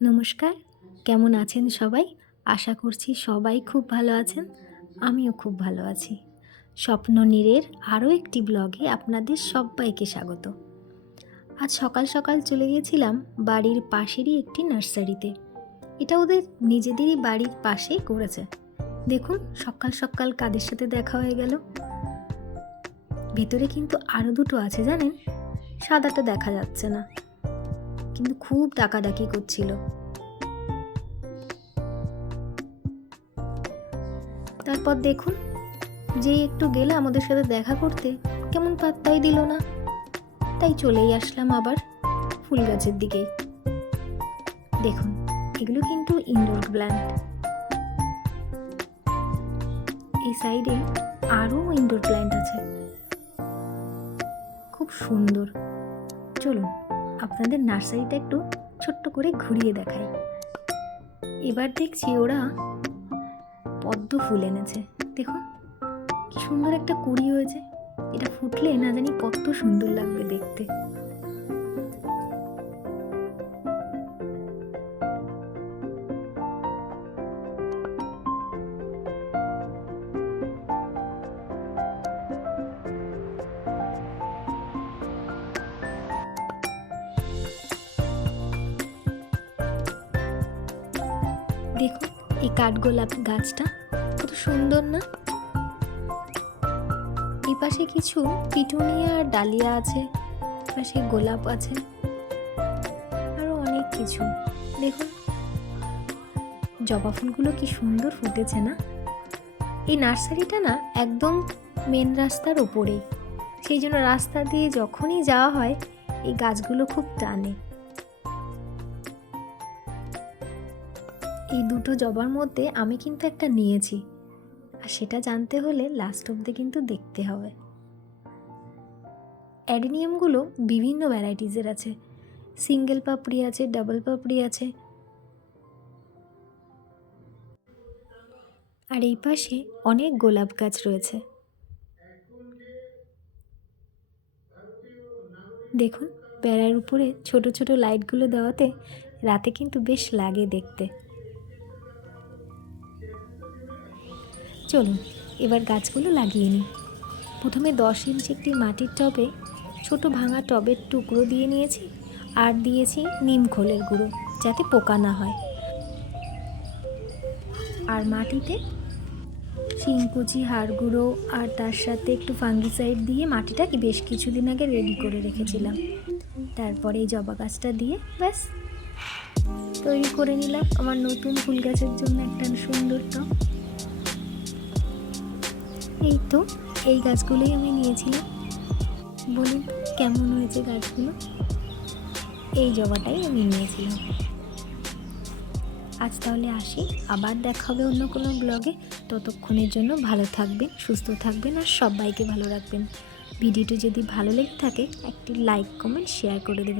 নমস্কার, কেমন আছেন সবাই? আশা করছি সবাই খুব ভালো আছেন। আমিও খুব ভালো আছি। স্বপ্ননীড়ের আরও একটি ব্লগে আপনাদের সব্বাইকে স্বাগত। আজ সকাল সকাল চলে গেছিলাম বাড়ির পাশেরই একটি নার্সারিতে। এটা ওদের নিজেদেরই বাড়ির পাশেই করেছে। দেখুন সকাল সকাল কাদের সাথে দেখা হয়ে গেল। ভেতরে কিন্তু আরও দুটো আছে জানেন, সাদাটা দেখা যাচ্ছে না, কিন্তু খুব ডাকাডাকি করছিল। তারপর দেখুন, যেই একটু গেলে আমাদের সাথে দেখা করতে, কেমন পাত্তাই দিল না। তাই চলেই আসলাম আবার ফুল গাছের দিকেই। দেখুন, এগুলো কিন্তু ইনডোর প্ল্যান্ট। এই সাইডে আরও ইনডোর প্ল্যান্ট আছে, খুব সুন্দর। চলুন আপনাদের নার্সারিটা একটু ছোট্ট করে ঘুরিয়ে দেখাই। এবার দেখছি ওরা পদ্ম ফুল এনেছে। দেখুন কি সুন্দর একটা কুঁড়ি হয়েছে। এটা ফুটলে না জানি কত সুন্দর লাগবে দেখতে। দেখুন এই কাঠগোলাপ গাছটা কত সুন্দর না। এই পাশে কিছু পিটুনিয়া আর ডালিয়া আছে, পাশে গোলাপ আছে, আরো অনেক কিছু। দেখুন জবা ফুলগুলো কি সুন্দর ফুটেছে না। এই নার্সারিটা না একদম মেন রাস্তার ওপরেই, সেই জন্য রাস্তা দিয়ে যখনই যাওয়া হয় এই গাছগুলো খুব টানে। এই দুটো জবার মধ্যে আমি কিন্তু একটা নিয়েছি, আর সেটা জানতে হলে লাস্ট অবধি কিন্তু দেখতে হবে। অ্যাডেনিয়ামগুলো বিভিন্ন ভ্যারাইটিসের আছে, সিঙ্গেল পাপড়ি আছে, ডাবল পাপড়ি আছে। আর এই পাশে অনেক গোলাপ গাছ রয়েছে। দেখুন বেড়ার উপরে ছোট ছোট লাইটগুলো দেওয়াতে রাতে কিন্তু বেশ লাগে দেখতে। চলুন এবার গাছগুলো লাগিয়ে নিই। প্রথমে 10 ইঞ্চি একটি মাটির টবে ছোট ভাঙা টবের টুকরো দিয়ে নিয়েছি, আর দিয়েছি নিম খোলের গুঁড়ো যাতে পোকা না হয়। আর মাটিতে শিংকুচি, হাড় গুঁড়ো আর তার সাথে একটু ফাঙ্গিসাইড দিয়ে মাটিটাকে বেশ কিছুদিন আগে রেডি করে রেখেছিলাম। তারপরে এই জবা গাছটা দিয়ে ব্যাস তৈরি করে নিলাম আমার নতুন ফুল গাছের জন্য একটা সুন্দর টব। এই তো এই গাছগুলোই আমি নিয়েছিলাম। বলুন কেমন হয়েছে গাছগুলো? এই জবাটাই আমি নিয়েছিলাম। আজ তাহলে আসি, আবার দেখা হবে অন্য কোনো ব্লগে। ততক্ষণের জন্য ভালো থাকবেন, সুস্থ থাকবেন আর সবাইকে ভালো রাখবেন। ভিডিওটি যদি ভালো লেগে থাকে একটি লাইক, কমেন্ট, শেয়ার করে দেবেন।